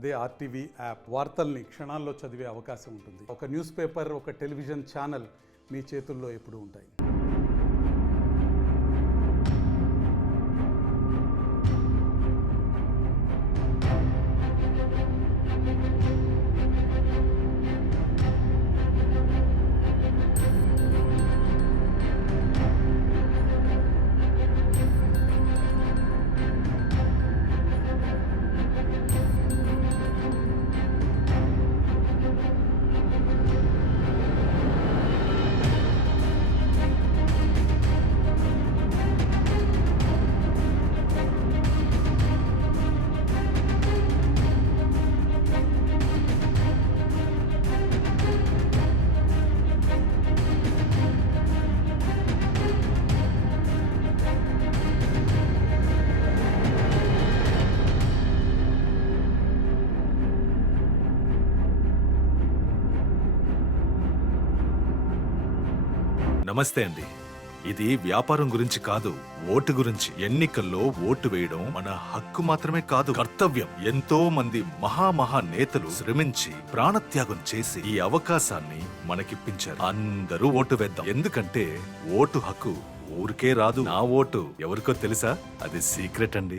అదే RTV app వార్తల్ని క్షణాల్లో చదివే అవకాశం ఉంటుంది. ఒక న్యూస్ పేపర్, ఒక టెలివిజన్ ఛానల్ మీ చేతుల్లో ఎప్పుడూ ఉంటాయి. నమస్తే అండి. ఇది వ్యాపారం గురించి కాదు, ఓటు గురించి. ఎన్నికల్లో ఓటు వేయడం మన హక్కు మాత్రమే కాదు, కర్తవ్యం. ఎంతో మంది మహా నేతలు శ్రమించి ప్రాణత్యాగం చేసి ఈ అవకాశాన్ని మనకిప్పించారు. అందరూ ఓటు వేద్దాం. ఎందుకంటే ఓటు హక్కు ఊరికే రాదు. నా ఓటు ఎవరికో తెలుసా? అది సీక్రెట్ అండి.